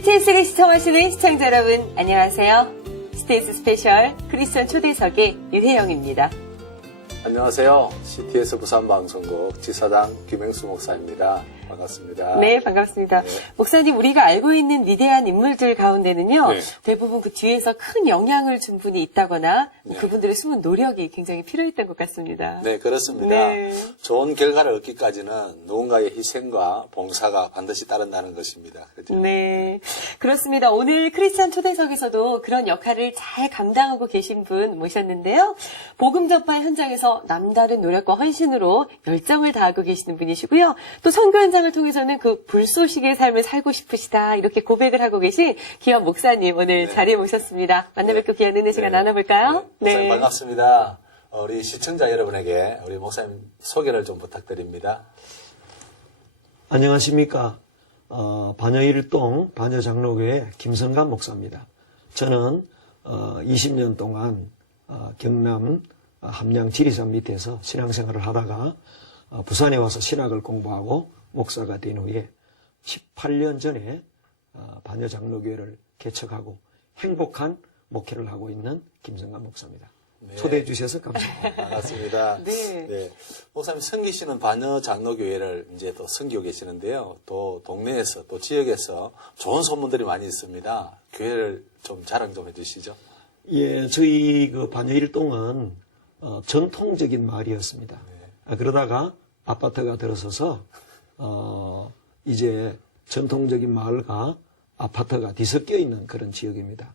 CTS를 시청하시는 시청자 여러분, 안녕하세요. CTS 스페셜 크리스천 초대석의 유혜영입니다. 안녕하세요. CTS 부산방송국 지사장 김행수 목사입니다. 반갑습니다. 네, 반갑습니다. 네. 목사님, 우리가 알고 있는 위대한 인물들 가운데는요, 네. 대부분 그 뒤에서 큰 영향을 준 분이 있다거나 네. 그분들의 숨은 노력이 굉장히 필요했던 것 같습니다. 네, 그렇습니다. 네. 좋은 결과를 얻기까지는 누군가의 희생과 봉사가 반드시 따른다는 것입니다. 그렇죠? 네, 그렇습니다. 오늘 크리스찬 초대석에서도 그런 역할을 잘 감당하고 계신 분 모셨는데요. 복음 전파 현장에서 남다른 노력과 헌신으로 열정을 다하고 계시는 분이시고요. 또 선교 현장을 통해서는 그 불쏘시개의 삶을 살고 싶으시다 이렇게 고백을 하고 계신 기현 목사님 오늘 네. 자리에 모셨습니다. 만나 뵙고 귀한 은혜 시간 나눠볼까요? 네. 목사님 반갑습니다. 우리 시청자 여러분에게 우리 목사님 소개를 좀 부탁드립니다. 안녕하십니까. 반여일동 반여장로교회 김성감 목사입니다. 저는 20년 동안 경남 함양 지리산 밑에서 신앙생활을 하다가 부산에 와서 신학을 공부하고 목사가 된 후에 18년 전에 반여장로교회를 개척하고 행복한 목회를 하고 있는 김성감 목사입니다. 네. 초대해 주셔서 감사합니다. 반갑습니다. 네. 목사님 섬기시는 반여장로교회를 이제 또 섬기고 계시는데요. 또 동네에서 또 지역에서 좋은 소문들이 많이 있습니다. 교회를 좀 자랑 좀 해주시죠. 예, 저희 그 반여일동은 전통적인 마을이었습니다. 그러다가 아파트가 들어서서 이제 전통적인 마을과 아파트가 뒤섞여 있는 그런 지역입니다.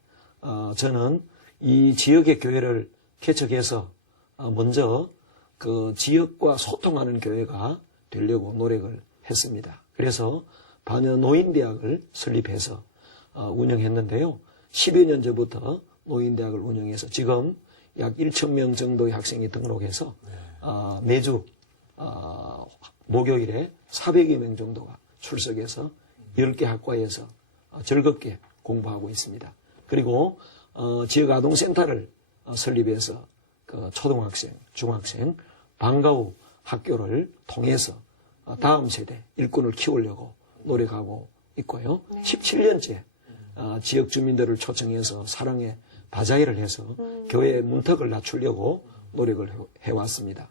저는 이 지역의 교회를 개척해서 먼저 그 지역과 소통하는 교회가 되려고 노력을 했습니다. 그래서 반여 노인대학을 설립해서 운영했는데요. 10여 년 전부터 노인대학을 운영해서 지금 약 1,000명 정도의 학생이 등록해서 매주 목요일에 400여 명 정도가 출석해서 10개 학과에서 즐겁게 공부하고 있습니다. 그리고 지역 아동센터를 설립해서 그 초등학생, 중학생, 방과 후 학교를 통해서 다음 세대 일꾼을 키우려고 노력하고 있고요. 17년째 지역 주민들을 초청해서 사랑의 바자회를 해서 교회 문턱을 낮추려고 노력을 해왔습니다.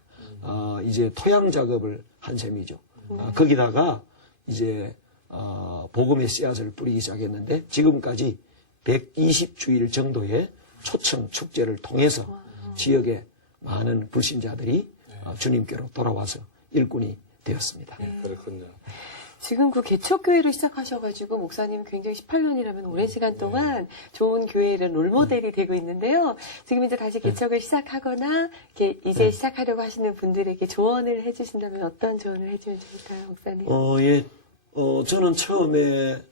이제 토양 작업을 한 셈이죠. 거기다가 이제 복음의 씨앗을 뿌리기 시작했는데 지금까지 120주일 정도의 초청 축제를 통해서 지역의 많은 불신자들이 주님께로 돌아와서 일꾼이 되었습니다. 그렇군요. 지금 그 개척교회를 시작하셔가지고 목사님 굉장히 18년이라면 오랜 시간 동안 좋은 교회를 롤모델이 되고 있는데요. 지금 이제 다시 개척을 시작하거나 이렇게 이제 시작하려고 하시는 분들에게 조언을 해주신다면 어떤 조언을 해주면 좋을까요, 목사님? 예. 저는 처음에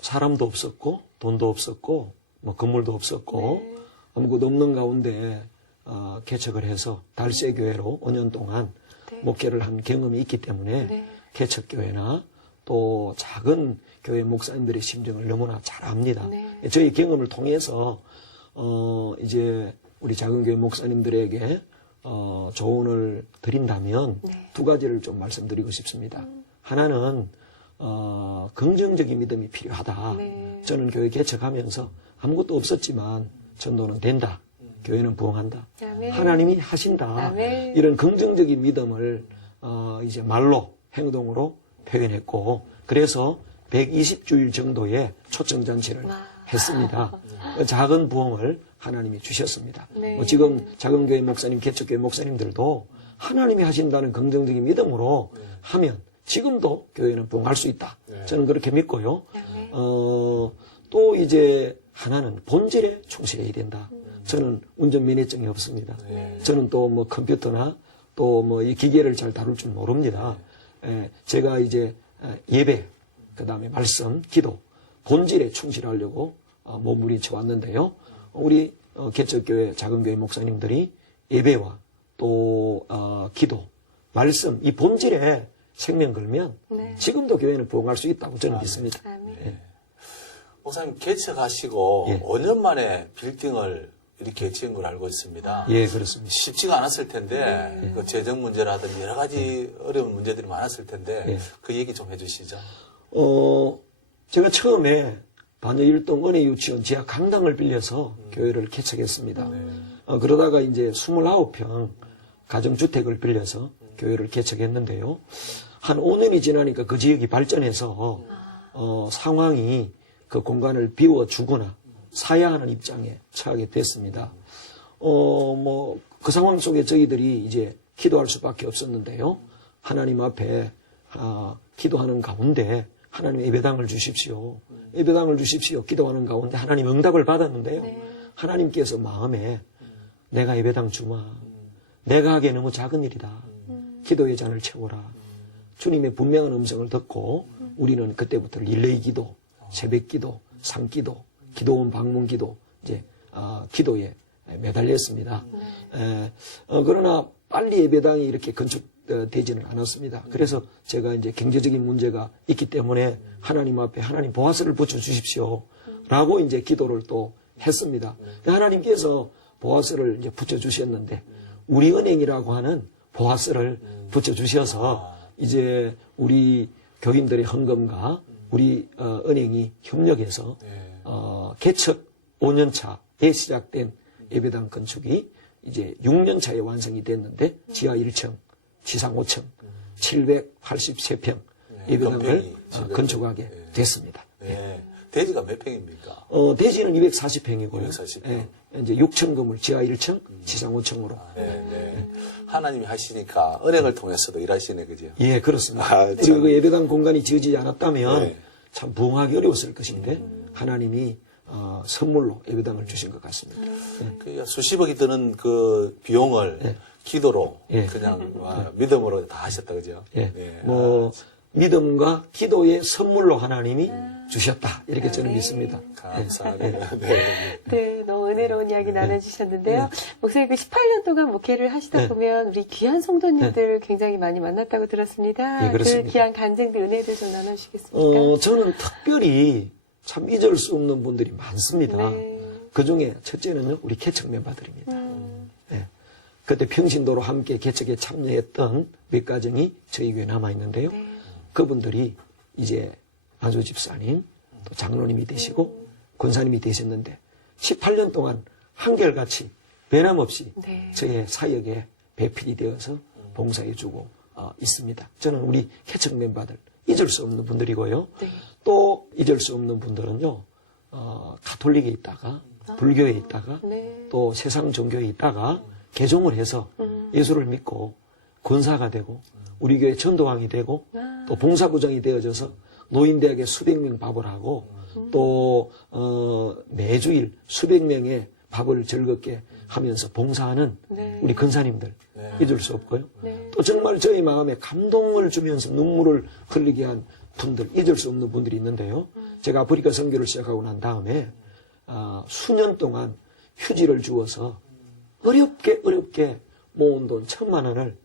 사람도 없었고 돈도 없었고 뭐 건물도 없었고 아무것도 없는 가운데 개척을 해서 달새교회로 5년 동안 목회를 한 경험이 있기 때문에 개척교회나 또 작은 교회 목사님들의 심정을 너무나 잘 압니다. 저희 경험을 통해서 이제 우리 작은 교회 목사님들에게 조언을 드린다면 두 가지를 좀 말씀드리고 싶습니다. 하나는 긍정적인 믿음이 필요하다. 저는 교회 개척하면서 아무것도 없었지만 전도는 된다. 교회는 부흥한다. 하나님이 하신다. 이런 긍정적인 믿음을 이제 말로 행동으로 표현했고 그래서 120주일 정도의 초청잔치를 했습니다. 작은 부흥을 하나님이 주셨습니다. 지금 작은 교회 목사님, 개척교회 목사님들도 하나님이 하신다는 긍정적인 믿음으로 하면 지금도 교회는 부흥할 수 있다. 저는 그렇게 믿고요. 또 이제 하나는 본질에 충실해야 된다. 저는 운전면허증이 없습니다. 저는 또 뭐 컴퓨터나 또 뭐 이 기계를 잘 다룰 줄 모릅니다. 제가 이제 예배, 그 다음에 말씀, 기도, 본질에 충실하려고 몸부림쳐 왔는데요. 우리 개척교회, 작은교회 목사님들이 예배와 또 기도, 말씀, 이 본질에 생명 걸면 지금도 교회는 부흥할 수 있다고 저는 믿습니다. 목사님 개척하시고 예. 5년 만에 빌딩을 이렇게 지은 걸 알고 있습니다. 예, 그렇습니다. 쉽지가 않았을 텐데 그 재정 문제라든지 여러 가지 어려운 문제들이 많았을 텐데 그 얘기 좀 해주시죠. 제가 처음에 반여일동 은혜유치원 지하 강당을 빌려서 교회를 개척했습니다. 그러다가 이제 29평 가정주택을 빌려서 교회를 개척했는데요. 한 5년이 지나니까 그 지역이 발전해서 상황이 그 공간을 비워주거나 사야 하는 입장에 처하게 됐습니다. 그 상황 속에 저희들이 이제 기도할 수밖에 없었는데요. 하나님 앞에 기도하는 가운데 하나님 예배당을 주십시오. 예배당을 주십시오. 기도하는 가운데 하나님 응답을 받았는데요. 하나님께서 마음에 내가 예배당 주마. 내가 하기에 너무 작은 일이다. 기도의 잔을 채워라. 주님의 분명한 음성을 듣고 우리는 그때부터 릴레이 기도, 새벽 기도, 상기도, 기도원 방문 기도, 이제 기도에 매달렸습니다. 그러나 빨리 예배당이 이렇게 건축되지는 않았습니다. 그래서 제가 이제 경제적인 문제가 있기 때문에 하나님 앞에 하나님 보아스를 붙여 주십시오. 라고 이제 기도를 또 했습니다. 하나님께서 보아스를 이제 붙여 주셨는데 우리 은행이라고 하는 보아스를 붙여 주셔서 이제 우리 교인들의 헌금과 우리 은행이 협력해서 개척 5년차에 시작된 예배당 건축이 이제 6년차에 완성이 됐는데 지하 1층, 지상 5층, 783평 예배당을 건축하게 됐습니다. 네. 대지가 몇 평입니까? 대지는 240평이고요. 240평. 네. 이제 6층 건물, 지하 1층, 지상 5층으로. 네. 하나님이 하시니까 은행을 통해서도 일하시네, 그죠? 예, 그렇습니다. 그리고 그 예배당 공간이 지어지지 않았다면 참 부흥하기 어려웠을 것인데 하나님이 선물로 예배당을 주신 것 같습니다. 그러니까 수십억이 드는 그 비용을 기도로 그냥 믿음으로 다 하셨다, 그죠? 믿음과 기도의 선물로 하나님이 주셨다. 이렇게 저는 믿습니다. 감사합니다. 네, 너무 은혜로운 이야기 나눠주셨는데요. 목사님 그 18년 동안 목회를 하시다 보면 우리 귀한 성도님들 굉장히 많이 만났다고 들었습니다. 그렇습니다. 그 귀한 간증들, 은혜들 좀 나눠주시겠습니까? 저는 특별히 참 잊을 수 없는 분들이 많습니다. 그 중에 첫째는요, 우리 개척 멤버들입니다. 그때 평신도로 함께 개척에 참여했던 몇 가정이 저희 교회에 남아있는데요. 그분들이 이제 안조 집사님, 또 장로님이 되시고 권사님이 되셨는데 18년 동안 한결같이 변함없이 저의 사역에 배필이 되어서 봉사해주고 있습니다. 저는 우리 개척 멤버들 잊을 수 없는 분들이고요. 또 잊을 수 없는 분들은요, 가톨릭에 있다가 불교에 있다가 또 세상 종교에 있다가 개종을 해서 예수를 믿고 권사가 되고 우리 교회 전도왕이 되고 또 봉사부장이 되어져서 노인대학에 수백 명 밥을 하고 또 매주일 수백 명의 밥을 즐겁게 하면서 봉사하는 우리 근사님들 잊을 수 없고요. 또 정말 저희 마음에 감동을 주면서 눈물을 흘리게 한 분들, 잊을 수 없는 분들이 있는데요. 제가 아프리카 선교를 시작하고 난 다음에 수년 동안 휴지를 주어서 어렵게 모은 돈 1,000만 원을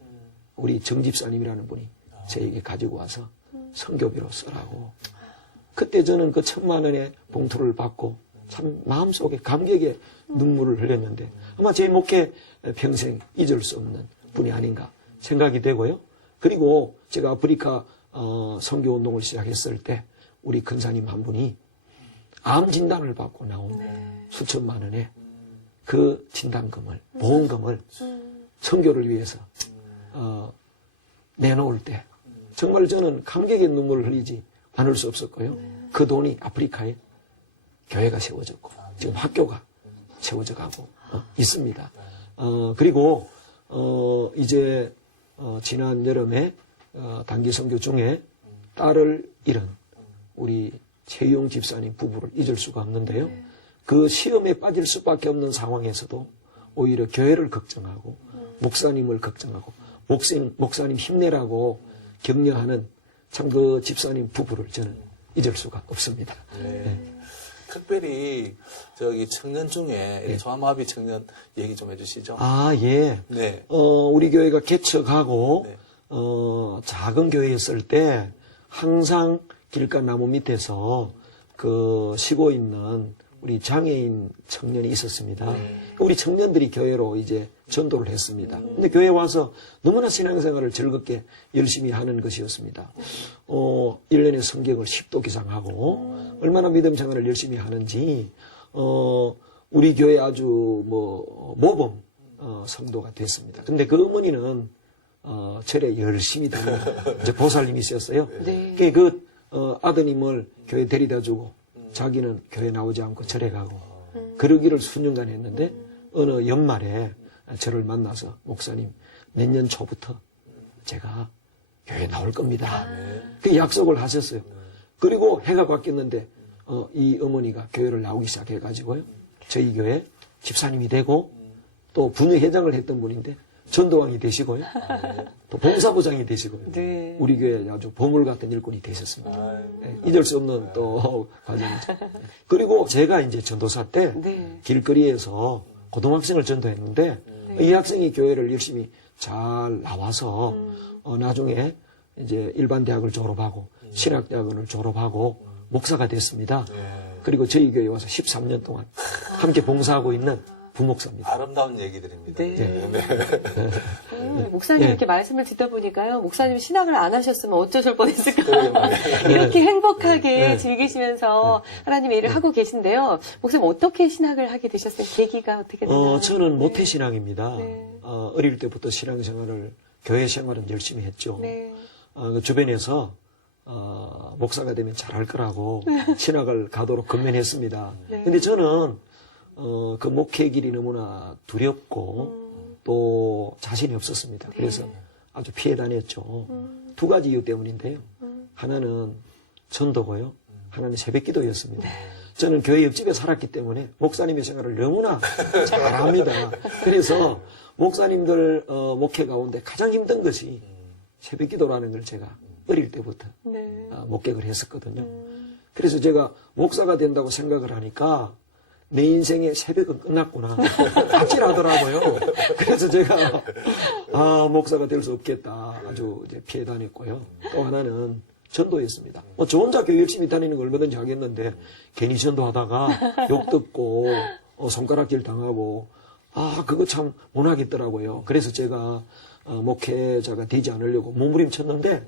우리 정집사님이라는 분이 저에게 가지고 와서 선교비로 쓰라고. 그때 저는 그 1,000만 원의 봉투를 받고 참 마음속에 감격의 눈물을 흘렸는데 아마 제 목회 평생 잊을 수 없는 분이 아닌가 생각이 되고요. 그리고 제가 아프리카 선교운동을 시작했을 때 우리 근사님 한 분이 암 진단을 받고 나온 수천만 원의 그 진단금을, 보험금을 선교를 위해서 내놓을 때 정말 저는 감격의 눈물을 흘리지 않을 수 없었고요. 그 돈이 아프리카에 교회가 세워졌고 지금 학교가 세워져 가고 있습니다. 그리고 이제 지난 여름에 단기 선교 중에 딸을 잃은 우리 최용 집사님 부부를 잊을 수가 없는데요. 그 시험에 빠질 수밖에 없는 상황에서도 오히려 교회를 걱정하고 목사님을 걱정하고 목사님 힘내라고 격려하는 참 그 집사님 부부를 저는 잊을 수가 없습니다. 특별히 저기 청년 중에 소아마비 청년 얘기 좀 해주시죠. 예. 우리 교회가 개척하고 작은 교회였을 때 항상 길가 나무 밑에서 그 쉬고 있는 우리 장애인 청년이 있었습니다. 우리 청년들이 교회로 이제 전도를 했습니다. 근데 교회 와서 너무나 신앙생활을 즐겁게 열심히 하는 것이었습니다. 1년에 성경을 10도 기상하고 얼마나 믿음 생활을 열심히 하는지 우리 교회 아주 모범 성도가 됐습니다. 근데 그 어머니는 절에 열심히 다니는 이제 보살님이셨어요. 네. 그 아드님을 교회 데려다 주고 자기는 교회 나오지 않고 절에 가고 그러기를 수년간 했는데 어느 연말에 저를 만나서 목사님 내년 초부터 제가 교회 나올 겁니다. 그 약속을 하셨어요. 그리고 해가 바뀌었는데 이 어머니가 교회를 나오기 시작해가지고요. 저희 교회 집사님이 되고 또 분회장을 했던 분인데 전도왕이 되시고요. 또 봉사부장이 되시고요. 네. 우리 교회 아주 보물 같은 일꾼이 되셨습니다. 네, 잊을 수 없는 또 과정이죠. 그리고 제가 이제 전도사 때 네. 길거리에서 고등학생을 전도했는데 이 학생이 교회를 열심히 잘 나와서 나중에 이제 일반 대학을 졸업하고 신학대학원을 졸업하고 목사가 됐습니다. 그리고 저희 교회에 와서 13년 동안 함께 봉사하고 있는 부목사입니다. 아름다운 얘기들입니다. 네. 목사님 이렇게 말씀을 듣다 보니까요. 목사님 신학을 안 하셨으면 어쩌실 뻔했을까. 이렇게 행복하게 즐기시면서 하나님의 일을 하고 계신데요. 목사님 어떻게 신학을 하게 되셨어요? 계기가 어떻게 되나요? 저는 모태신앙입니다. 네. 어릴 때부터 신앙생활을 교회 생활은 열심히 했죠. 네. 그 주변에서 목사가 되면 잘할 거라고 신학을 가도록 건면했습니다. 네. 근데 저는 그 목회 길이 너무나 두렵고 또 자신이 없었습니다. 그래서 아주 피해 다녔죠. 두 가지 이유 때문인데요. 하나는 전도고요. 하나는 새벽기도였습니다. 저는 교회 옆집에 살았기 때문에 목사님의 생활을 너무나 잘합니다. 그래서 목사님들 목회 가운데 가장 힘든 것이 새벽기도라는 걸 제가 어릴 때부터 네. 목격을 했었거든요. 그래서 제가 목사가 된다고 생각을 하니까 내 인생의 새벽은 끝났구나. 아찔하더라고요. 그래서 제가, 목사가 될 수 없겠다. 아주 이제 피해 다녔고요. 또 하나는 전도였습니다. 저 혼자 교회 열심히 다니는 거 얼마든지 하겠는데, 괜히 전도하다가 욕 듣고, 손가락질 당하고, 그거 참 못하겠더라고요. 그래서 제가, 목회자가 되지 않으려고 몸부림쳤는데,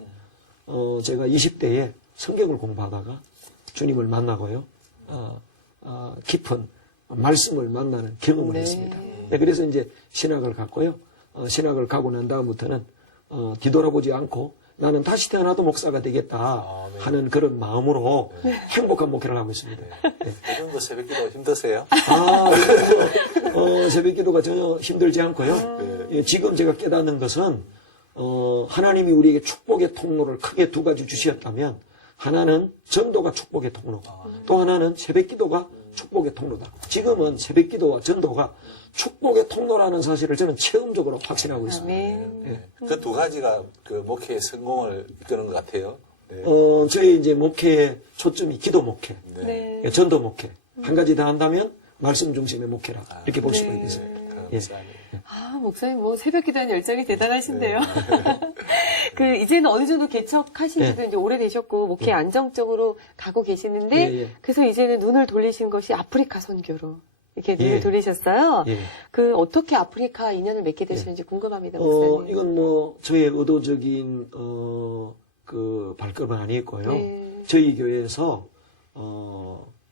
제가 20대에 성경을 공부하다가 주님을 만나고요. 깊은 말씀을 만나는 경험을 네. 했습니다. 네, 그래서 이제 신학을 갔고요. 신학을 가고 난 다음부터는 뒤돌아보지 않고 나는 다시 태어나도 목사가 되겠다 하는 그런 마음으로 행복한 목회를 하고 있습니다. 네. 요즘도 새벽기도 힘드세요? 새벽기도가 전혀 힘들지 않고요. 예, 지금 제가 깨닫는 것은 하나님이 우리에게 축복의 통로를 크게 두 가지 주셨다면 하나는 전도가 축복의 통로, 또 하나는 새벽기도가 축복의 통로다. 지금은 새벽기도와 전도가 축복의 통로라는 사실을 저는 체험적으로 확신하고 있습니다. 아멘. 그 두 가지가 그 목회의 성공을 이끄는 것 같아요. 네. 저희 이제 목회의 초점이 기도 목회, 네. 전도 목회. 한 가지 더 한다면 말씀 중심의 목회라. 이렇게 볼 수가 있습니다. 예. 목사님 뭐 새벽 기도하는 열정이 대단하신데요. 이제는 어느 정도 개척하신 지도 이제 오래되셨고, 목회 안정적으로 가고 계시는데, 그래서 이제는 눈을 돌리신 것이 아프리카 선교로. 이렇게 눈을 돌리셨어요. 어떻게 아프리카 인연을 맺게 되셨는지 궁금합니다, 목사님. 이건 저의 의도적인, 그 발걸음은 아니었고요. 네. 저희 교회에서,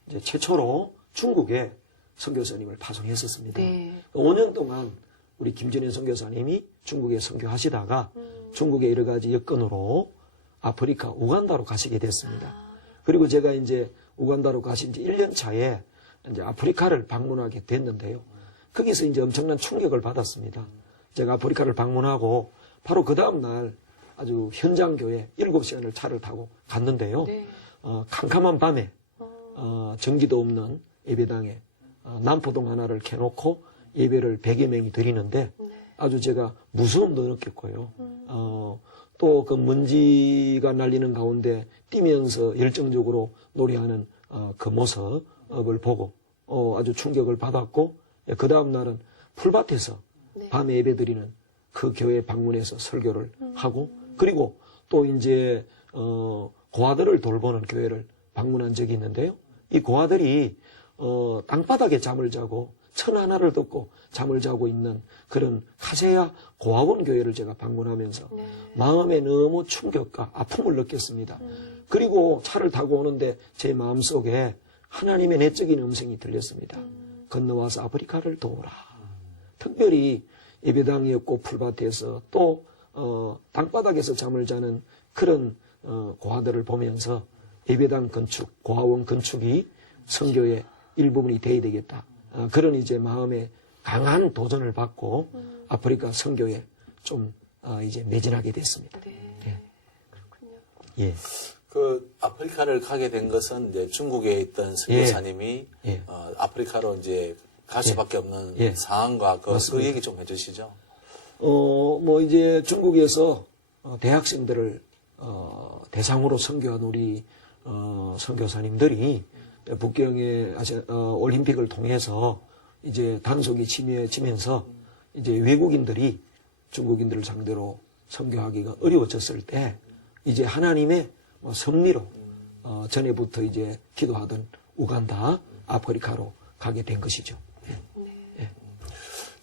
이제 최초로 중국에 선교사님을 파송했었습니다. 네. 5년 동안 우리 김전현 선교사님이 중국에 선교하시다가 중국의 여러 가지 여건으로 아프리카 우간다로 가시게 됐습니다. 그리고 제가 이제 우간다로 가신 지 1년 차에 이제 아프리카를 방문하게 됐는데요. 거기서 이제 엄청난 충격을 받았습니다. 제가 아프리카를 방문하고 바로 그 다음날 아주 현장 교회 7시간을 차를 타고 갔는데요. 네. 캄캄한 밤에 전기도 없는 예배당에 남포동 하나를 켜놓고 예배를 100여 명이 드리는데 아주 제가 무서움도 느꼈고요. 또 그 먼지가 날리는 가운데 뛰면서 열정적으로 노래하는 그 모습을 보고 아주 충격을 받았고, 그 다음 날은 풀밭에서 밤에 예배 드리는 그 교회 방문해서 설교를 하고, 그리고 또 이제 고아들을 돌보는 교회를 방문한 적이 있는데요. 이 고아들이 땅바닥에 잠을 자고 천 하나를 덮고 잠을 자고 있는 그런 카세야 고아원 교회를 제가 방문하면서 마음에 너무 충격과 아픔을 느꼈습니다. 그리고 차를 타고 오는데 제 마음속에 하나님의 내적인 음성이 들렸습니다. 건너와서 아프리카를 도우라. 특별히 예배당이었고 풀밭에서 또 땅바닥에서 잠을 자는 그런 고아들을 보면서 예배당 건축, 고아원 건축이 선교의 일부분이 돼야 되겠다. 그런 이제 마음에 강한 도전을 받고 아프리카 선교에 좀 이제 매진하게 됐습니다. 네. 그렇군요. 예. 그 아프리카를 가게 된 것은 이제 중국에 있던 선교사님이 예. 아프리카로 이제 갈 수밖에 없는 예. 상황과 그 맞습니다. 얘기 좀 해주시죠. 뭐 이제 중국에서 대학생들을 대상으로 선교한 우리 선교사님들이 북경의 올림픽을 통해서 이제 단속이 심해지면서 이제 외국인들이 중국인들을 상대로 선교하기가 어려워졌을 때 이제 하나님의 섭리로 전에부터 이제 기도하던 우간다, 아프리카로 가게 된 것이죠.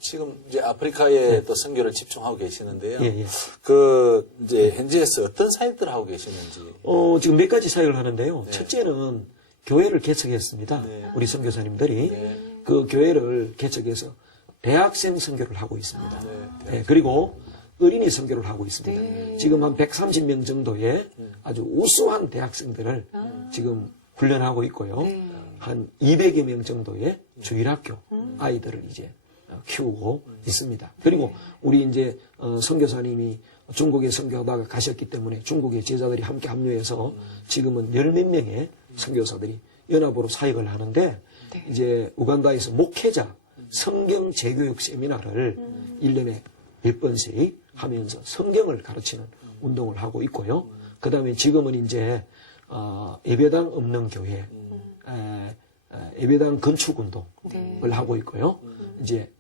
지금 이제 아프리카에 또 선교를 집중하고 계시는데요. 예. 그 이제 현지에서 어떤 사역들을 하고 계시는지. 지금 몇 가지 사역을 하는데요. 첫째는 교회를 개척했습니다. 네. 우리 선교사님들이 그 교회를 개척해서 대학생 선교를 하고 있습니다. 네, 그리고 어린이 선교를 하고 있습니다. 지금 한 130명 정도의 아주 우수한 대학생들을 지금 훈련하고 있고요. 한 200여 명 정도의 주일학교 아이들을 이제 키우고 있습니다. 그리고 우리 이제 선교사님이 중국에 선교하다가 가셨기 때문에 중국의 제자들이 함께 합류해서 지금은 열 몇 명의 선교사들이 연합으로 사역을 하는데 이제 우간다에서 목회자 성경 재교육 세미나를 1년에 몇 번씩 하면서 성경을 가르치는 운동을 하고 있고요. 그 다음에 지금은 이제 예배당 없는 교회, 예배당 건축 운동을 하고 있고요. 이제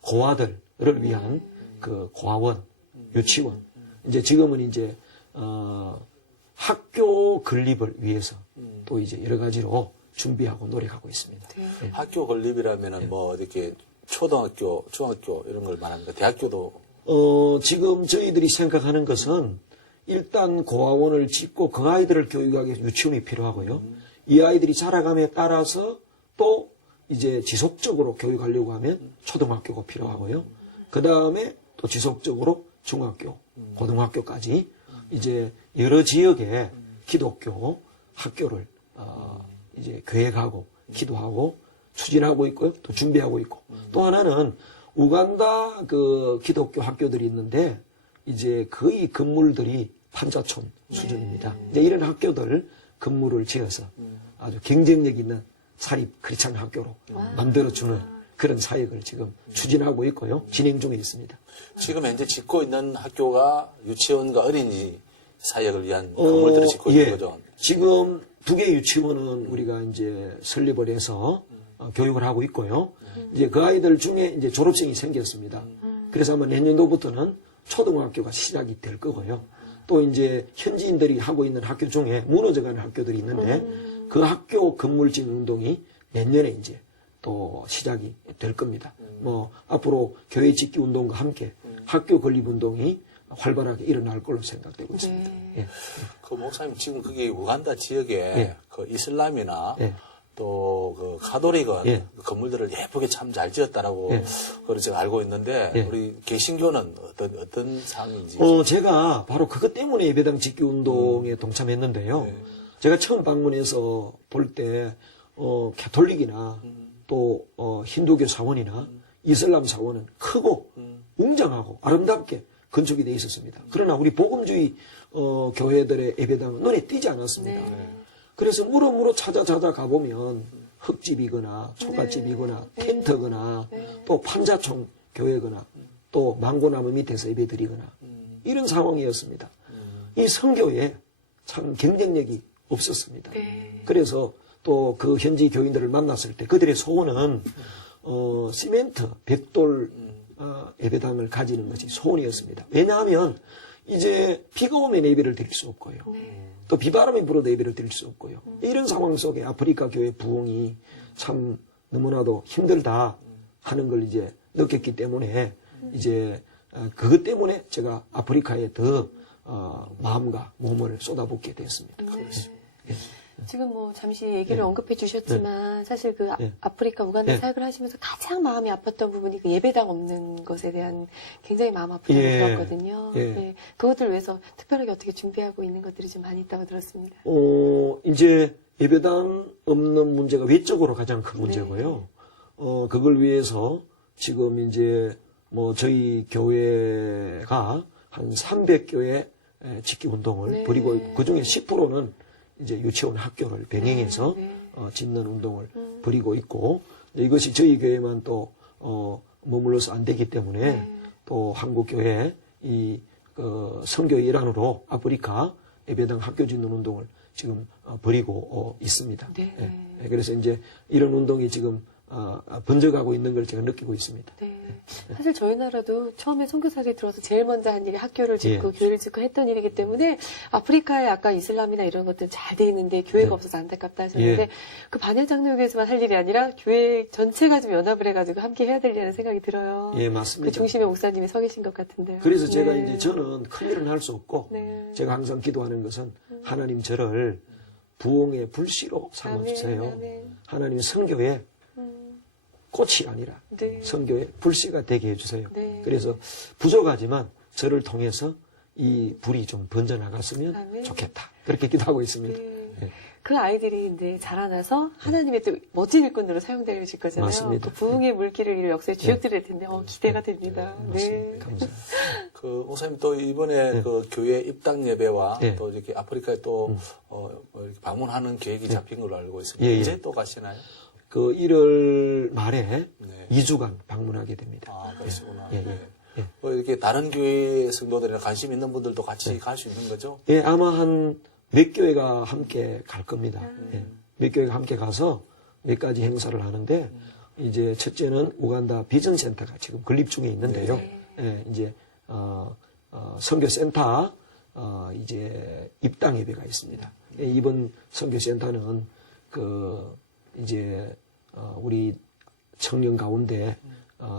고아들을 위한 그 고아원, 유치원, 이제 지금은 이제 학교 건립을 위해서 또 이제 여러 가지로 준비하고 노력하고 있습니다. 네. 학교 건립이라면은 뭐 이렇게 초등학교, 중학교 이런 걸 말합니다. 대학교도 지금 저희들이 생각하는 것은 일단 고아원을 짓고 그 아이들을 교육하기 위해서 유치원이 필요하고요. 이 아이들이 자라감에 따라서 또 이제 지속적으로 교육하려고 하면 초등학교가 필요하고요. 그 다음에 또 지속적으로 중학교, 고등학교까지 이제 여러 지역의 기독교 학교를 이제 계획하고 기도하고 추진하고 있고요. 또 준비하고 있고. 또 하나는 우간다 그 기독교 학교들이 있는데 이제 거의 건물들이 판자촌 수준입니다. 이제 이런 학교들 건물을 지어서 아주 경쟁력 있는 사립 크리스찬 학교로 만들어주는 그런 사역을 지금 추진하고 있고요. 진행 중에 있습니다. 지금 현재 짓고 있는 학교가 유치원과 어린이 사역을 위한 건물들을 짓고 있는 거죠. 지금 2개 유치원은 우리가 이제 설립을 해서 교육을 하고 있고요. 이제 그 아이들 중에 이제 졸업생이 생겼습니다. 그래서 아마 내년도부터는 초등학교가 시작이 될 거고요. 또 이제 현지인들이 하고 있는 학교 중에 무너져가는 학교들이 있는데 그 학교 건물 짓는 운동이 내년에 이제 또 시작이 될 겁니다. 뭐 앞으로 교회 짓기 운동과 함께 학교 건립 운동이 활발하게 일어날 걸로 생각되고 있습니다. 예. 그 목사님 지금 그게 우간다 지역에 그 이슬람이나 또 그 가톨릭은 그 건물들을 예쁘게 참 잘 지었다라고 그걸 제가 알고 있는데 우리 개신교는 어떤 상황인지. 제가 바로 그것 때문에 예배당 짓기 운동에 동참했는데요. 제가 처음 방문해서 볼 때 가톨릭이나 또 힌두교 사원이나 이슬람 사원은 크고 웅장하고 아름답게 건축이 돼 있었습니다. 그러나 우리 복음주의 교회들의 예배당은 눈에 띄지 않았습니다. 그래서 물어물어 찾아 가보면 흙집이거나 초가집이거나 텐트거나 또 판자촌 교회거나 또 망고나무 밑에서 예배드리거나 이런 상황이었습니다. 이 선교에 참 경쟁력이 없었습니다. 그래서 또 그 현지 교인들을 만났을 때 그들의 소원은 시멘트, 벽돌 예배당을 가지는 것이 소원이었습니다. 왜냐하면 이제 비가 오면 예배를 드릴 수 없고요. 또 비바람이 불어도 예배를 드릴 수 없고요. 이런 상황 속에 아프리카 교회 부흥이 참 너무나도 힘들다 하는 걸 이제 느꼈기 때문에 이제 그것 때문에 제가 아프리카에 더 마음과 몸을 쏟아붓게 됐습니다. 지금 뭐 잠시 얘기를 언급해 주셨지만 사실 그 예. 아프리카 우간다 예. 사역을 하시면서 가장 마음이 아팠던 부분이 그 예배당 없는 것에 대한 굉장히 마음 아픔이 예. 들었거든요. 예. 예. 그것들 위해서 특별하게 어떻게 준비하고 있는 것들이 좀 많이 있다고 들었습니다. 이제 예배당 없는 문제가 외적으로 가장 큰 문제고요. 그걸 위해서 지금 이제 뭐 저희 교회가 한 300교회 짓기 운동을 네. 벌이고 있고 그중에 10%는 이제 유치원 학교를 병행해서 네. 짓는 운동을 벌이고 있고 이것이 저희 교회만 또 머물러서 안 되기 때문에 네. 또 한국교회 이 선교 일환으로 아프리카 예배당 학교 짓는 운동을 지금 벌이고 있습니다. 네. 예, 그래서 이제 이런 운동이 지금 번져가고 있는 걸 제가 느끼고 있습니다. 네. 사실 저희 나라도 처음에 선교사들이 들어서 제일 먼저 한 일이 학교를 짓고 교회를 짓고 했던 일이기 때문에 아프리카에 아까 이슬람이나 이런 것들은 잘 돼 있는데 교회가 없어서 안타깝다 하셨는데 그 반야 장로교에서만 할 일이 아니라 교회 전체가 좀 연합을 해가지고 함께 해야 되려는 생각이 들어요. 예, 그 맞습니다. 중심에 목사님이 서 계신 것 같은데요. 그래서 제가 네. 이제 저는 큰 일은 할 수 없고 네. 제가 항상 기도하는 것은 하나님 저를 부흥의 불씨로 삼아주세요. 아멘, 아멘. 하나님 선교에 꽃이 아니라 네. 선교의 불씨가 되게 해주세요. 네. 그래서 부족하지만 저를 통해서 이 불이 좀 번져나갔으면 아멘. 좋겠다. 그렇게 기도하고 있습니다. 네. 예. 그 아이들이 이제 자라나서 하나님의 또 멋진 일꾼으로 사용되실 거잖아요. 맞습니다. 그 부흥의 물길을 이룰 역사의 주역들이 될 텐데 기대가 됩니다. 맞습니다. 네. 감사합니다. 그 목사님 또 이번에 그 교회 입당 예배와 네. 또 이렇게 아프리카에 또 이렇게 방문하는 계획이 잡힌 걸로 알고 있습니다. 예, 예. 언제 또 가시나요? 그 1월 말에 네. 2주간 방문하게 됩니다. 아, 그러시구나. 예, 예, 네. 예. 뭐 이렇게 다른 교회 성도들이나 관심 있는 분들도 같이 갈 수 있는 거죠? 예, 아마 한 몇 교회가 함께 갈 겁니다. 예, 몇 교회가 함께 가서 몇 가지 행사를 하는데 이제 첫째는 우간다 비전 센터가 지금 건립 중에 있는데요. 예, 이제 선교 센터 이제 입당 예배가 있습니다. 예, 이번 선교 센터는 그 이제 우리 청년 가운데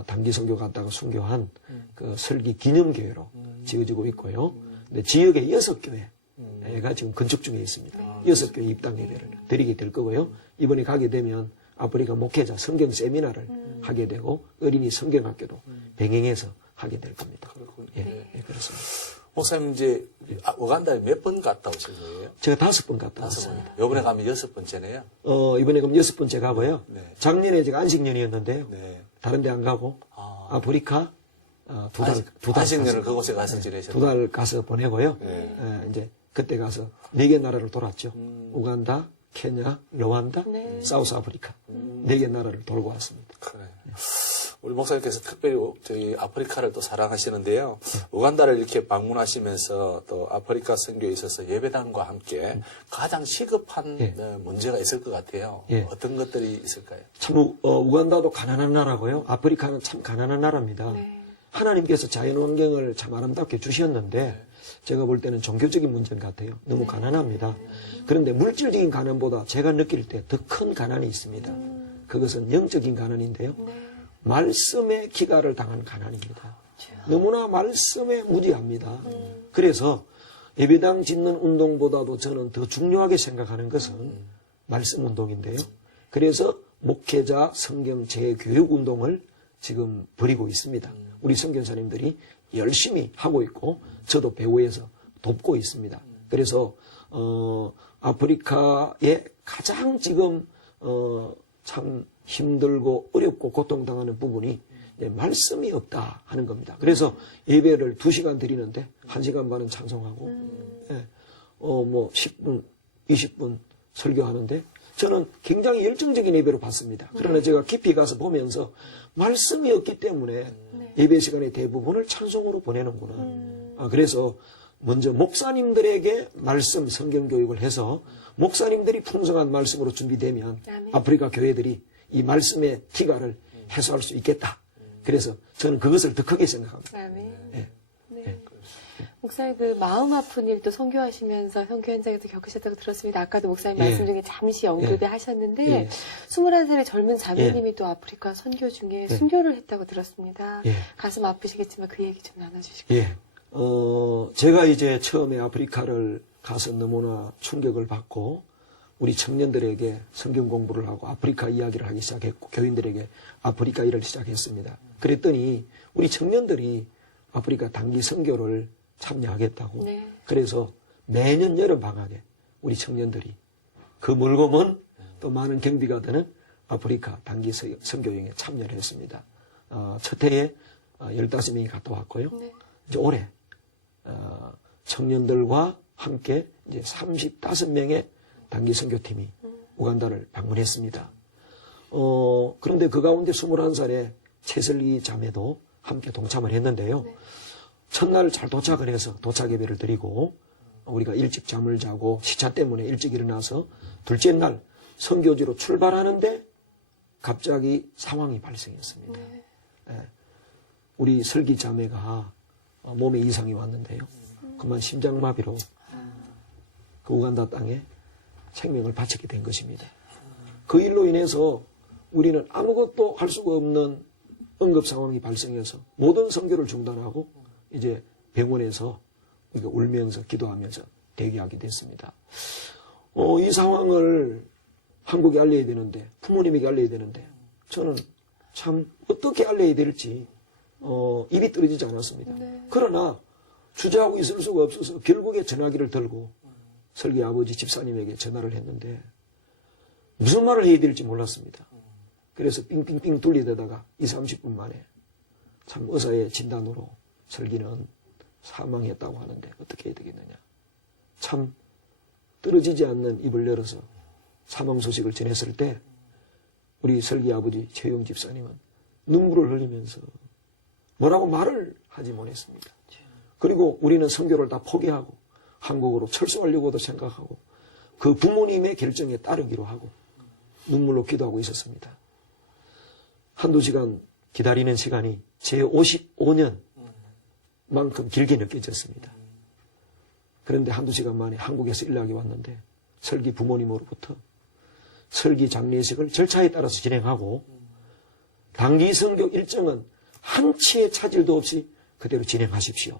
단기 선교 갔다가 순교한 그 설기 기념교회로 지어지고 있고요. 근데 지역에 6교회가 지금 건축 중에 있습니다. 6교회 입당 예배를 드리게 될 거고요. 이번에 가게 되면 아프리카 목회자 성경 세미나를 하게 되고 어린이 성경학교도 병행해서 하게 될 겁니다. 그렇군요. 예, 예, 그렇습니다. 목사님 이제 우간다에 몇 번 갔다 오신 거예요? 제가 5번 갔다 5번. 왔습니다. 이번에 가면 6번째네요. 이번에 그럼 6번째 가고요. 네. 작년에 제가 안식년이었는데요. 네. 다른 데 안 가고 아프리카 두 달 안식년을 그곳에 가서 지내셨어요. 2달 가서 보내고요. 이제 그때 가서 4개 나라를 돌았죠. 우간다, 케냐, 르완다, 네. 사우스 아프리카 4개 나라를 돌고 왔습니다. 그래. 우리 목사님께서 특별히 저희 아프리카를 또 사랑하시는데요. 우간다를 이렇게 방문하시면서 또 아프리카 선교에 있어서 예배당과 함께 가장 시급한 문제가 있을 것 같아요. 예. 어떤 것들이 있을까요? 참 우간다도 가난한 나라고요. 아프리카는 참 가난한 나라입니다. 네. 하나님께서 자연 환경을 참 아름답게 주셨는데 제가 볼 때는 종교적인 문제인 것 같아요. 너무 가난합니다. 그런데 물질적인 가난보다 제가 느낄 때 더 큰 가난이 있습니다. 그것은 영적인 가난인데요. 말씀의 기가를 당한 가난입니다. 너무나 말씀에 무지합니다. 그래서 예배당 짓는 운동보다도 저는 더 중요하게 생각하는 것은 말씀 운동인데요. 그래서 목회자 성경 재교육 운동을 지금 벌이고 있습니다. 우리 선교사님들이 열심히 하고 있고 저도 배후에서 돕고 있습니다. 그래서 아프리카에 가장 지금 참 힘들고 어렵고 고통당하는 부분이 말씀이 없다 하는 겁니다. 그래서 예배를 2시간 드리는데 1시간 반은 찬송하고 뭐 10분, 20분 설교하는데 저는 굉장히 열정적인 예배로 봤습니다. 그러나 제가 깊이 가서 보면서 말씀이 없기 때문에 예배 시간의 대부분을 찬송으로 보내는구나. 그래서 먼저 목사님들에게 말씀 성경 교육을 해서 목사님들이 풍성한 말씀으로 준비되면 아프리카 교회들이 이 말씀의 기가를 해소할 수 있겠다. 그래서 저는 그것을 더 크게 생각합니다. 아멘. 예. 네. 목사님 그 마음 아픈 일도 선교하시면서 선교 현장에서 겪으셨다고 들었습니다. 아까도 목사님 예. 말씀 중에 잠시 언급을 예. 하셨는데 예. 21살의 젊은 자매님이 또 아프리카 선교 중에 순교를 했다고 들었습니다. 예. 가슴 아프시겠지만 그 얘기 좀 나눠주실까요? 예. 제가 이제 처음에 아프리카를 가서 너무나 충격을 받고 우리 청년들에게 성경 공부를 하고 아프리카 이야기를 하기 시작했고 교인들에게 아프리카 일을 시작했습니다. 그랬더니 우리 청년들이 아프리카 단기 선교를 참여하겠다고. 네. 그래서 매년 여름 방학에 우리 청년들이 그 멀고 먼 또 많은 경비가 드는 아프리카 단기 선교 여행에 참여를 했습니다. 첫 해에 15명이 갔다 왔고요. 네. 이제 올해 청년들과 함께 이제 35명의 단기 선교팀이 우간다를 방문했습니다. 그런데 그 가운데 21살의 최슬기 자매도 함께 동참을 했는데요. 네. 첫날 잘 도착을 해서 도착 예배를 드리고 우리가 일찍 잠을 자고 시차 때문에 일찍 일어나서 둘째 날 선교지로 출발하는데 갑자기 상황이 발생했습니다. 네. 예. 우리 슬기 자매가 몸에 이상이 왔는데요. 그만 심장마비로 그 우간다 땅에 생명을 바치게 된 것입니다. 그 일로 인해서 우리는 아무것도 할 수가 없는 응급 상황이 발생해서 모든 선교를 중단하고 이제 병원에서 우리가 울면서 기도하면서 대기하게 됐습니다. 이 상황을 한국에 알려야 되는데 부모님에게 알려야 되는데 저는 참 어떻게 알려야 될지 입이 떨어지지 않았습니다. 네. 그러나 주저하고 있을 수가 없어서 결국에 전화기를 들고 설기 아버지 집사님에게 전화를 했는데 무슨 말을 해야 될지 몰랐습니다. 그래서 삥삥삥 돌리다가 20-30분 만에 참 의사의 진단으로 설기는 사망했다고 하는데 어떻게 해야 되겠느냐. 참 떨어지지 않는 입을 열어서 사망 소식을 전했을 때 우리 설기 아버지 최영 집사님은 눈물을 흘리면서 뭐라고 말을 하지 못했습니다. 그리고 우리는 선교를 다 포기하고 한국으로 철수하려고도 생각하고 그 부모님의 결정에 따르기로 하고 눈물로 기도하고 있었습니다. 한두 시간 기다리는 시간이 제 55년만큼 길게 느껴졌습니다. 그런데 한두 시간 만에 한국에서 연락이 왔는데 설기 부모님으로부터 설기 장례식을 절차에 따라서 진행하고 단기 선교 일정은 한치의 차질도 없이 그대로 진행하십시오.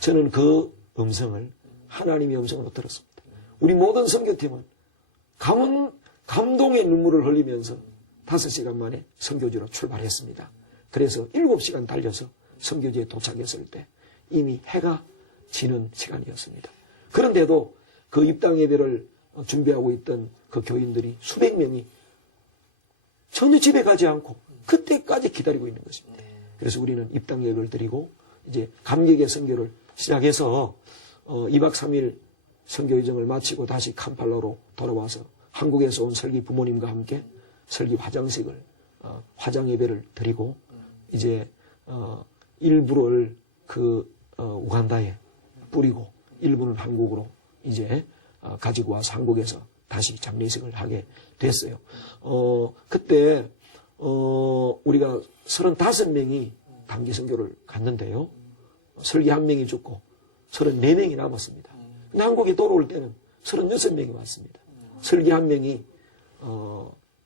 저는 그 음성을 하나님의 음성으로 들었습니다. 우리 모든 선교팀은 감동의 눈물을 흘리면서 5시간 만에 선교지로 출발했습니다. 그래서 7시간 달려서 선교지에 도착했을 때 이미 해가 지는 시간이었습니다. 그런데도 그 입당 예배를 준비하고 있던 그 교인들이 수백 명이 전혀 집에 가지 않고 그때까지 기다리고 있는 것입니다. 그래서 우리는 입당 예배를 드리고 이제 감격의 선교를 시작해서 2박 3일 선교 일정을 마치고 다시 캄팔라로 돌아와서 한국에서 온 설기 부모님과 함께 설기 화장식을 화장 예배를 드리고 이제 일부를 그 우간다에 뿌리고 일부는 한국으로 이제 가지고 와서 한국에서 다시 장례식을 하게 됐어요. 그때 우리가 35명이 단기 선교를 갔는데요. 설기 1명이 죽고 34명이 남았습니다. 근데 한국에 돌아올 때는 36명이 왔습니다. 설기 1명이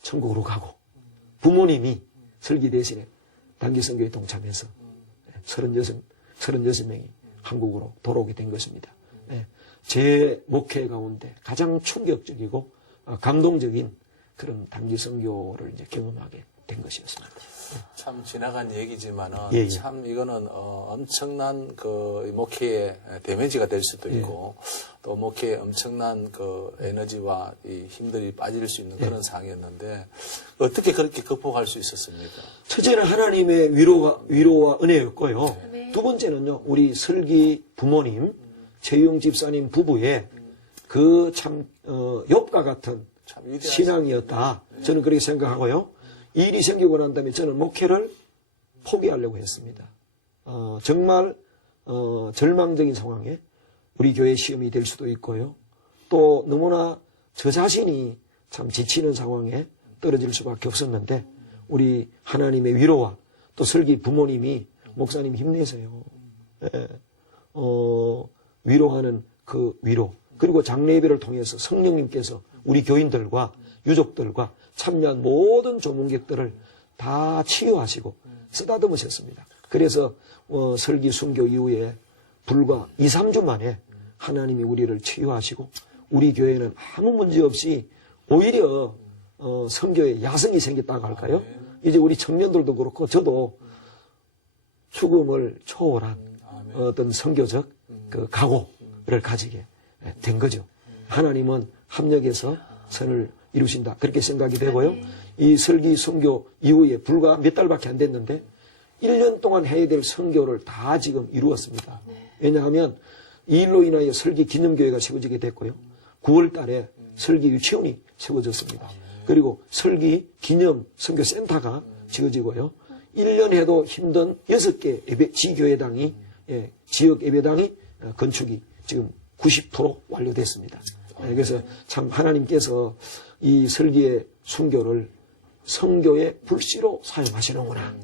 천국으로 가고 부모님이 설기 대신에 단기 선교에 동참해서 36명이 한국으로 돌아오게 된 것입니다. 제 목회 가운데 가장 충격적이고 감동적인 그런 단기 선교를 이제 경험하게 된 것이었습니다. 참 지나간 얘기지만은 예. 참 이거는 엄청난 그 목회의 데미지가 될 수도 있고 또 목회에 엄청난 그 에너지와 이 힘들이 빠질 수 있는 그런 상황이었는데 어떻게 그렇게 극복할 수 있었습니까? 첫째는 하나님의 위로와 은혜였고요. 네. 두 번째는요, 우리 설기 부모님, 최용 집사님 부부의 그 참 욥과 같은 참 위대한 신앙이었다. 저는 그렇게 생각하고요. 이 일이 생기고 난 다음에 저는 목회를 포기하려고 했습니다. 정말 절망적인 상황에 우리 교회 시험이 될 수도 있고요. 또 너무나 저 자신이 참 지치는 상황에 떨어질 수밖에 없었는데 우리 하나님의 위로와 또 설기 부모님이 목사님 힘내세요. 위로하는 그 위로, 그리고 장례 예배를 통해서 성령님께서 우리 교인들과 유족들과 참여한 모든 조문객들을 다 치유하시고 쓰다듬으셨습니다. 그래서 설기 순교 이후에 불과 2, 3주 만에 하나님이 우리를 치유하시고 우리 교회는 아무 문제 없이 오히려 선교에 야성이 생겼다고 할까요? 이제 우리 청년들도 그렇고 저도 죽음을 초월한 어떤 선교적 그 각오를 가지게 된 거죠. 하나님은 합력해서 선을 이루신다. 그렇게 생각이 되고요. 이 설기 선교 이후에 불과 몇 달밖에 안 됐는데 1년 동안 해야 될 선교를 다 지금 이루었습니다. 왜냐하면 이 일로 인하여 설기 기념교회가 세워지게 됐고요. 9월 달에 설기 유치원이 세워졌습니다. 그리고 설기 기념 선교센터가 지어지고요. 1년 해도 힘든 6개 지교회당이, 지역 예배당이 건축이 지금 90% 완료됐습니다. 그래서 참 하나님께서 이 설기의 순교를 선교의 불씨로 사용하시는구나.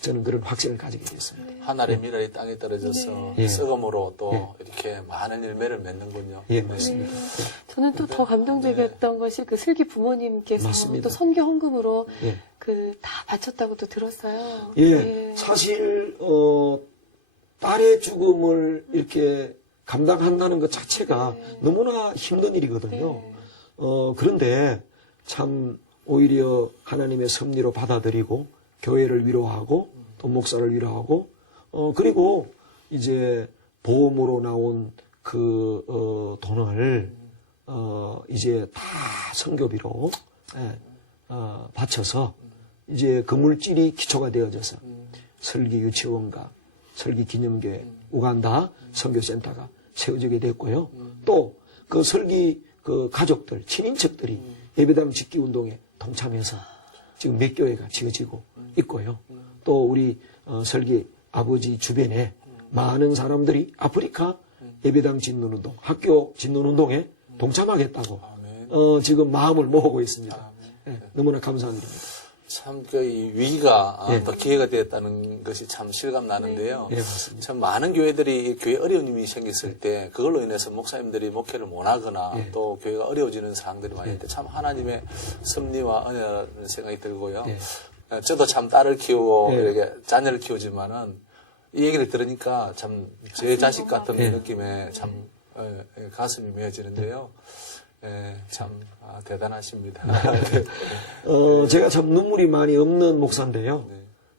저는 그런 확신을 가지게 됐습니다. 하늘의 미랄이 땅에 떨어져서 썩음으로 또 이렇게 많은 열매를 맺는군요. 예, 맞습니다. 저는 또 더 감동적이었던 것이 그 슬기 부모님께서 맞습니다. 또 선교 헌금으로 그 다 바쳤다고 또 들었어요. 예, 사실 딸의 죽음을 이렇게 감당한다는 것 자체가 너무나 힘든 일이거든요. 그런데 참 오히려 하나님의 섭리로 받아들이고 교회를 위로하고 또 목사를 위로하고 그리고 이제 보험으로 나온 그 돈을 이제 다 선교비로 바쳐서 이제 그 물질이 기초가 되어져서 설기 유치원과 설기 기념교회 우간다 선교센터가 세워지게 됐고요. 또 그 설기 그 가족들 친인척들이 예배당 짓기 운동에 동참해서 지금 몇 교회가 지어지고 있고요. 또 우리 설기 아버지 주변에 많은 사람들이 아프리카 예배당 짓는 운동, 학교 짓는 운동에 동참하겠다고 지금 마음을 모으고 있습니다. 너무나 감사한 일입니다. 참, 그, 이 위기가 더 기회가 되었다는 것이 참 실감 나는데요. 맞습니다. 참 많은 교회들이 교회 어려운 일이 생겼을 때 그걸로 인해서 목사님들이 목회를 못 하거나 또 교회가 어려워지는 상황들이 많이 있는데 참 하나님의 섭리와 은혜라는 생각이 들고요. 저도 참 딸을 키우고 이렇게 자녀를 키우지만은 이 얘기를 들으니까 참 제 자식 같은 느낌에 참 가슴이 메어지는데요. 참 대단하십니다. 제가 참 눈물이 많이 없는 목사인데요.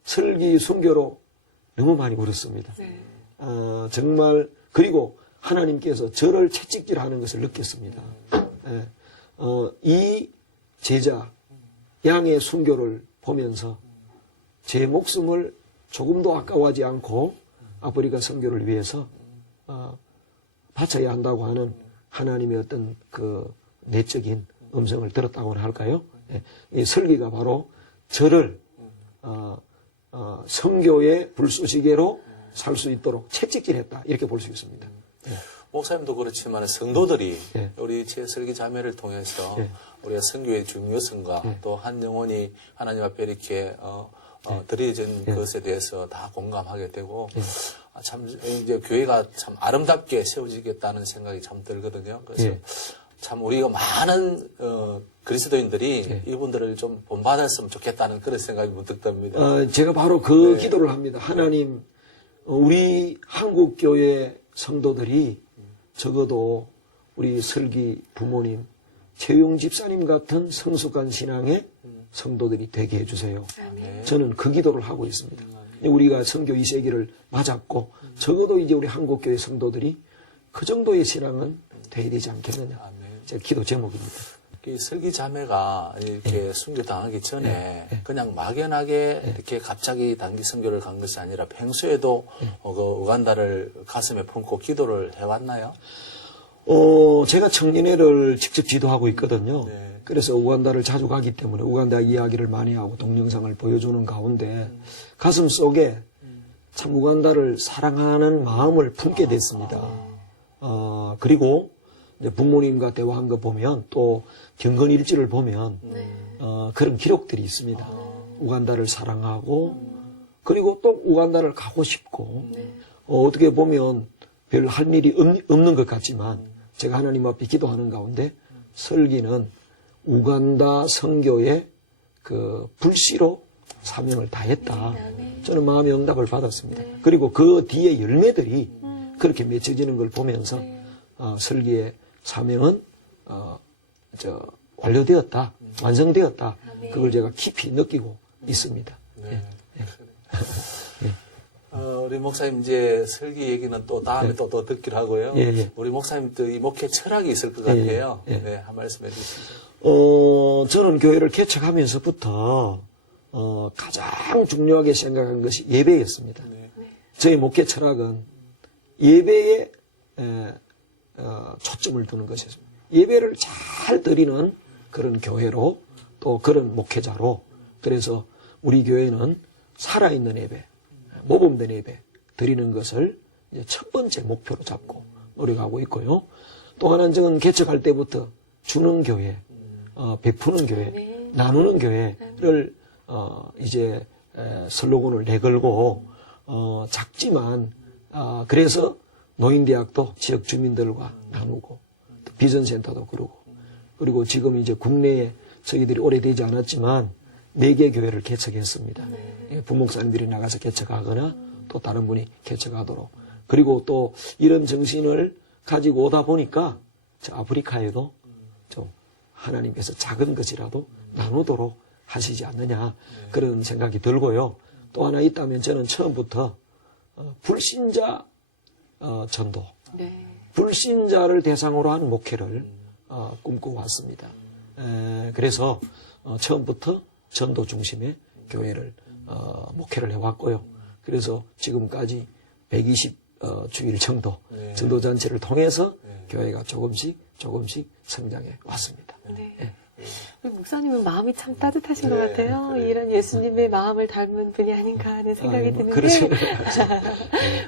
설기 순교로 너무 많이 울었습니다. 정말 그리고 하나님께서 저를 채찍질하는 것을 느꼈습니다. 이 제자 양의 순교를 보면서 제 목숨을 조금도 아까워하지 않고 아프리카 선교를 위해서 바쳐야 한다고 하는 하나님의 어떤 그 내적인 음성을 들었다고나 할까요? 이 설기가 바로 저를 선교의 불쏘시개로 살 수 있도록 채찍질했다 이렇게 볼 수 있습니다. 목사님도 그렇지만 성도들이 우리 설기 자매를 통해서 우리가 선교의 중요성과 또 한 영혼이 하나님 앞에 이렇게 드려진 것에 대해서 다 공감하게 되고 참 이제 교회가 참 아름답게 세워지겠다는 생각이 참 들거든요. 그래서 참 우리가 많은 그리스도인들이 이분들을 좀 본받았으면 좋겠다는 그런 생각이 문득 듭니다. 제가 바로 그 기도를 합니다. 하나님, 우리 한국 교회 성도들이 적어도 우리 설기 부모님, 최용 집사님 같은 성숙한 신앙의 성도들이 되게 해주세요. 저는 그 기도를 하고 있습니다. 우리가 선교 2세기를 맞았고 적어도 이제 우리 한국교회 성도들이 그 정도의 신앙은 돼야 되지 않겠느냐. 제 기도 제목입니다. 이 설기 자매가 이렇게 순교 당하기 전에 그냥 막연하게 이렇게 갑자기 단기 선교를 간 것이 아니라 평소에도 그 우간다를 가슴에 품고 기도를 해왔나요? 제가 청년회를 직접 지도하고 있거든요. 그래서 우간다를 자주 가기 때문에 우간다 이야기를 많이 하고 동영상을 보여주는 가운데 가슴 속에 참 우간다를 사랑하는 마음을 품게 됐습니다. 그리고 이제 부모님과 대화한 거 보면 또 경건일지를 보면 그런 기록들이 있습니다. 우간다를 사랑하고 그리고 또 우간다를 가고 싶고 어떻게 보면 별 할 일이 없는 것 같지만 제가 하나님 앞에 기도하는 가운데 설기는 우간다 선교의 그 불씨로 사명을 다했다. 저는 마음의 응답을 받았습니다. 그리고 그 뒤에 열매들이 그렇게 맺혀지는 걸 보면서 설기의 사명은 완료되었다, 완성되었다. 그걸 제가 깊이 느끼고 있습니다. 네. 우리 목사님 이제 설기 얘기는 또 다음에 또 듣기로 하고요. 우리 목사님 또 이 목회 철학이 있을 것 같아요. 네, 한 말씀 해주시죠. 저는 교회를 개척하면서부터 가장 중요하게 생각한 것이 예배였습니다. 저희 목회 철학은 예배에 초점을 두는 것이었습니다. 예배를 잘 드리는 그런 교회로 또 그런 목회자로 그래서 우리 교회는 살아있는 예배, 모범된 예배 드리는 것을 이제 첫 번째 목표로 잡고 노력하고 있고요. 또 하나는 저는 개척할 때부터 주는 교회, 베푸는 교회, 나누는 교회를 이제 슬로건을 내걸고 작지만 그래서 노인대학도 지역 주민들과 나누고 비전센터도 그리고 지금 이제 국내에 저희들이 오래되지 않았지만 4개 교회를 개척했습니다. 부목사님들이 나가서 개척하거나 또 다른 분이 개척하도록 그리고 또 이런 정신을 가지고 오다 보니까 저 아프리카에도 좀 하나님께서 작은 것이라도 나누도록 하시지 않느냐 그런 생각이 들고요. 또 하나 있다면 저는 처음부터 불신자 전도, 불신자를 대상으로 한 목회를 꿈꿔왔습니다. 그래서 처음부터 전도 중심의 교회를 목회를 해왔고요. 그래서 지금까지 120주일 정도 전도잔치를 통해서 교회가 조금씩 성장해 왔습니다. 목사님은 마음이 참 따뜻하신 것 같아요. 이런 예수님의 마음을 닮은 분이 아닌가 하는 생각이 드는데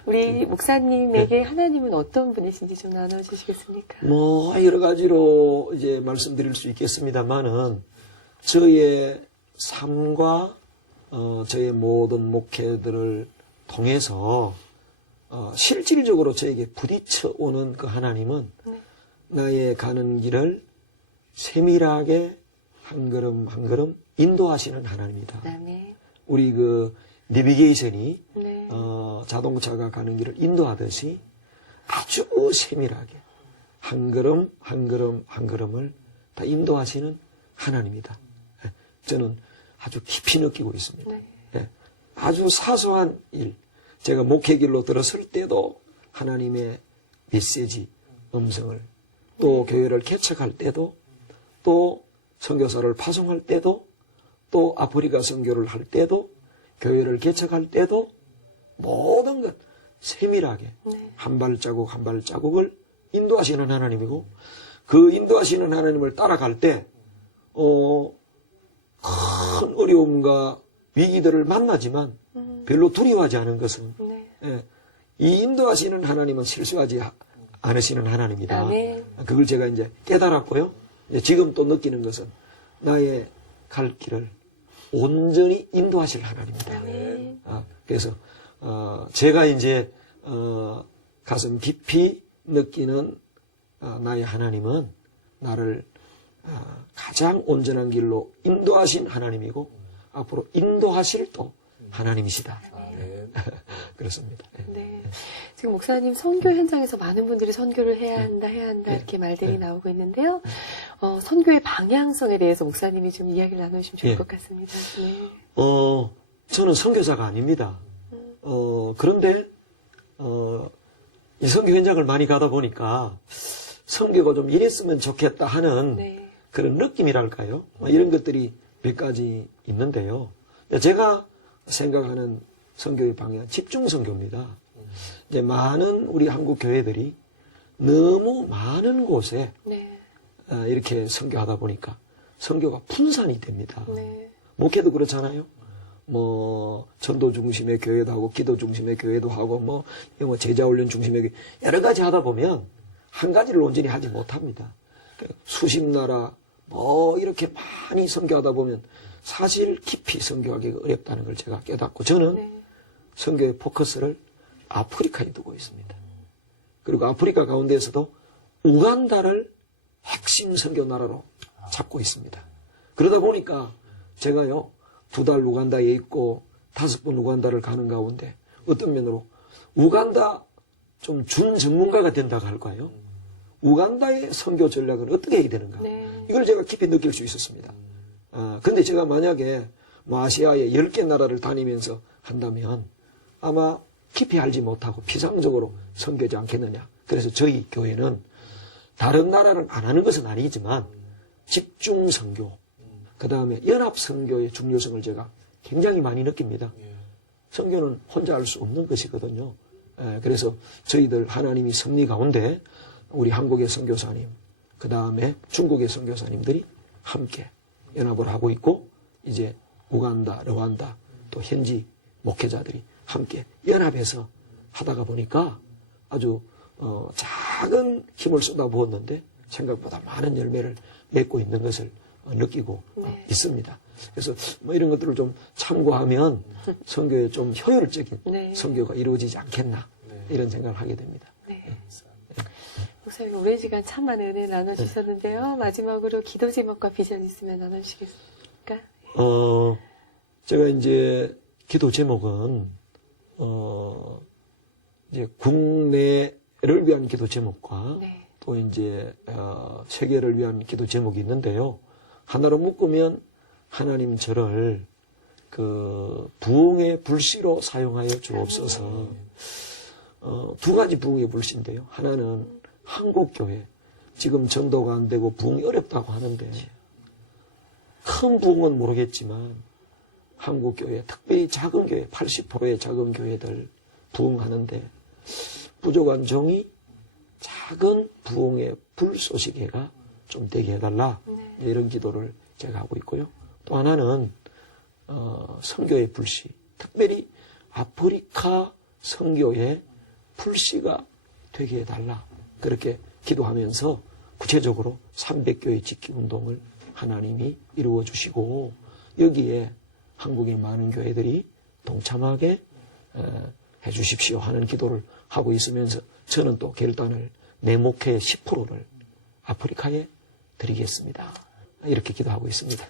우리 목사님에게 하나님은 어떤 분이신지 좀 나눠주시겠습니까? 여러 가지로 이제 말씀드릴 수 있겠습니다만은 저의 삶과 저의 모든 목회들을 통해서 실질적으로 저에게 부딪혀 오는 그 하나님은 나의 가는 길을 세밀하게 한 걸음 한 걸음 인도하시는 하나님이다. 우리 그 내비게이션이 자동차가 가는 길을 인도하듯이 아주 세밀하게 한 걸음 한 걸음 한 걸음을 다 인도하시는 하나님이다. 저는 아주 깊이 느끼고 있습니다. 아주 사소한 일, 제가 목회길로 들었을 때도 하나님의 메시지, 음성을 또 교회를 개척할 때도 또 선교사를 파송할 때도 또 아프리카 선교를 할 때도 교회를 개척할 때도 모든 것 세밀하게 한 발자국 한 발자국을 인도하시는 하나님이고 그 인도하시는 하나님을 따라갈 때 큰 어려움과 위기들을 만나지만 별로 두려워하지 않은 것은 이 인도하시는 하나님은 실수하지 않으시는 하나님이다. 그걸 제가 이제 깨달았고요. 지금 또 느끼는 것은 나의 갈 길을 온전히 인도하실 하나님이다. 그래서 제가 이제 가슴 깊이 느끼는 나의 하나님은 나를 가장 온전한 길로 인도하신 하나님이고 앞으로 인도하실 또 하나님이시다. 그렇습니다. 지금 목사님 선교 현장에서 많은 분들이 선교를 해야 한다 이렇게 말들이 나오고 있는데요. 선교의 방향성에 대해서 목사님이 좀 이야기를 나누시면 좋을 것 같습니다. 저는 선교사가 아닙니다. 그런데 이 선교 현장을 많이 가다 보니까 선교가 좀 이랬으면 좋겠다 하는 그런 느낌이랄까요? 이런 것들이 몇 가지 있는데요. 제가 생각하는 선교의 방향, 집중 선교입니다. 이제 많은 우리 한국 교회들이 너무 많은 곳에 이렇게 선교하다 보니까 선교가 분산이 됩니다. 목회도 그렇잖아요. 전도 중심의 교회도 하고 기도 중심의 교회도 하고 제자 훈련 중심의 교회 여러 가지 하다 보면 한 가지를 온전히 하지 못합니다. 수십 나라 이렇게 많이 선교하다 보면 사실 깊이 선교하기가 어렵다는 걸 제가 깨닫고 저는 선교의 포커스를 아프리카에 두고 있습니다. 그리고 아프리카 가운데에서도 우간다를 핵심 선교 나라로 잡고 있습니다. 그러다 보니까 제가요, 2달 우간다에 있고 5번 우간다를 가는 가운데 어떤 면으로 우간다 좀 준 전문가가 된다고 할까요? 우간다의 선교 전략은 어떻게 해야 되는가? 네. 이걸 제가 깊이 느낄 수 있었습니다. 근데 제가 만약에 뭐 아시아의 10개 나라를 다니면서 한다면 아마 깊이 알지 못하고 피상적으로 선교하지 않겠느냐. 그래서 저희 교회는 다른 나라를 안 하는 것은 아니지만 집중 선교, 그 다음에 연합 선교의 중요성을 제가 굉장히 많이 느낍니다. 선교는 혼자 할 수 없는 것이거든요. 그래서 저희들 하나님이 섭리 가운데 우리 한국의 선교사님, 그 다음에 중국의 선교사님들이 함께 연합을 하고 있고, 이제 우간다, 르완다, 또 현지 목회자들이 함께 연합해서 하다가 보니까 아주 작은 힘을 쏟아부었는데 생각보다 많은 열매를 맺고 있는 것을 느끼고 있습니다. 그래서 뭐 이런 것들을 좀 참고하면 선교에 좀 효율적인 네. 선교가 이루어지지 않겠나 이런 생각을 하게 됩니다. 네. 목사님 오랜 시간 참 많은 은혜 나눠주셨는데요. 마지막으로 기도 제목과 비전 있으면 나눠주시겠습니까? 제가 이제 기도 제목은 이제 국내를 위한 기도 제목과 네. 또 이제 세계를 위한 기도 제목이 있는데요. 하나로 묶으면 하나님 저를 그 부흥의 불씨로 사용하여 주옵소서. 2가지 부흥의 불씨인데요. 하나는 한국교회, 지금 전도가 안 되고 부흥이 어렵다고 하는데 큰 부흥은 모르겠지만 한국교회, 특별히 작은 교회, 80%의 작은 교회들 부흥하는데 부족한 종이 작은 부흥의 불쏘시개가 좀 되게 해달라. 이런 기도를 제가 하고 있고요. 또 하나는 선교의 불씨, 특별히 아프리카 선교의 불씨가 되게 해달라. 그렇게 기도하면서 구체적으로 300교회 짓기 운동을 하나님이 이루어 주시고 여기에 한국의 많은 교회들이 동참하게 해 주십시오 하는 기도를 하고 있으면서 저는 또 결단을 내 목회의 10%를 아프리카에 드리겠습니다. 이렇게 기도하고 있습니다.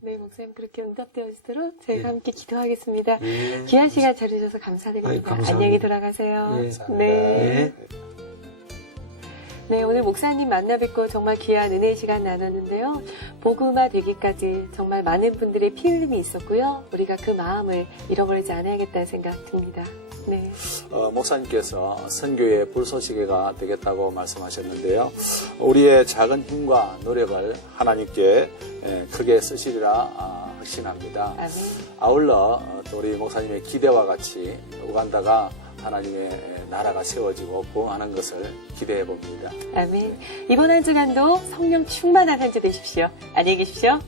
네, 목사님 그렇게 응답되어지도록 저희가 함께 기도하겠습니다. 귀한 시간 자주셔서 감사드립니다. 아유, 감사합니다. 안녕히 돌아가세요. 네. 네. 네, 오늘 목사님 만나 뵙고 정말 귀한 은혜의 시간 나눴는데요. 복음화 되기까지 정말 많은 분들의 피 흘림이 있었고요. 우리가 그 마음을 잃어버리지 않아야겠다는 생각 듭니다. 네. 목사님께서 선교의 불쏘시개가 되겠다고 말씀하셨는데요. 우리의 작은 힘과 노력을 하나님께 크게 쓰시리라 확신합니다. 아멘. 아울러 또 우리 목사님의 기대와 같이 우간다가 하나님의 나라가 세워지고 부흥하는 것을 기대해 봅니다. 아멘. 이번 한 주간도 성령 충만한 한 주 되십시오. 안녕히 계십시오.